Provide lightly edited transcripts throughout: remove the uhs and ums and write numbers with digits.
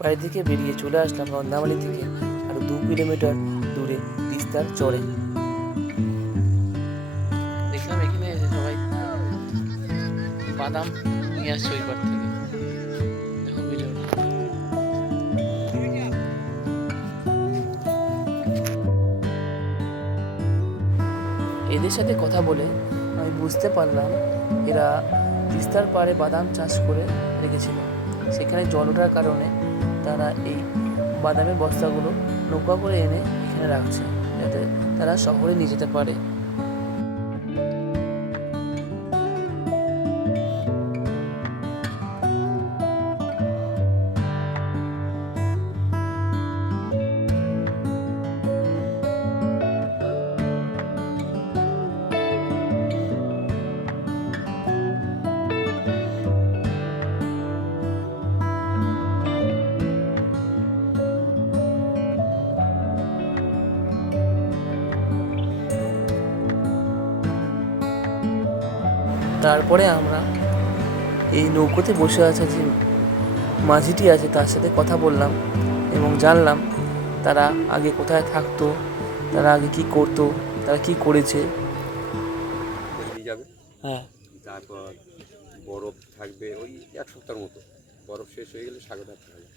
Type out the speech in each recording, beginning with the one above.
বাড়ি থেকে বেরিয়ে চলে আসলাম রন্ধামালি থেকে আরো 2 কিলোমিটার দূরে তিস্তার চরে। দেখলাম এখানে এসে সবাই বাদাম নিয়ে আসছে ওই পার থেকে। দেখো ভিডিওটা। এদের সাথে কথা বলে আমি বুঝতে পারলাম এরা তিস্তার পাড়ে বাদাম চাষ করে রেখেছিল। সেখানে জল ওঠার কারণে তারা এই বাদামের বস্তাগুলো নৌকা করে এনে এখানে রাখছে, যাতে তারা শহরে নিয়ে যেতে পারে। তারপরে আমরা এই নৌকোতে বসে আছে যে মাঝিটি আছে তার সাথে কথা বললাম এবং জানলাম তারা আগে কোথায় থাকতো, তারা আগে কি করতো, তারা কি করেছে। যাবে, হ্যাঁ, তারপর বরফ থাকবে ওই 1 সপ্তাহের মতো। বরফ শেষ হয়ে গেলে সাগর আসতে হবে।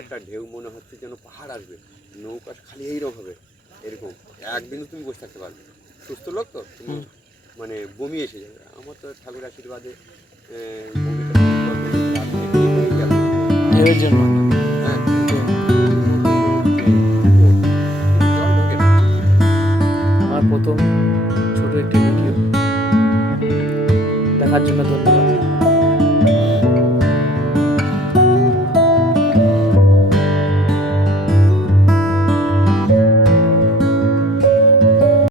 একটা ঢেউ মনে হচ্ছে যেন পাহাড় আসবে, নৌকা খালি এইরকম হবে, এরকম একদিনও তুমি বসে থাকতে পারবে। সুস্থ লোক তো তুমি মানে বমি এসে যাবে। আমার তো ঠাকুর আশীর্বাদে ঢেউয়ের জন্য। হ্যাঁ, আমার প্রথম ছোট একটি ভিডিও দেখার জন্য ধন্যবাদ।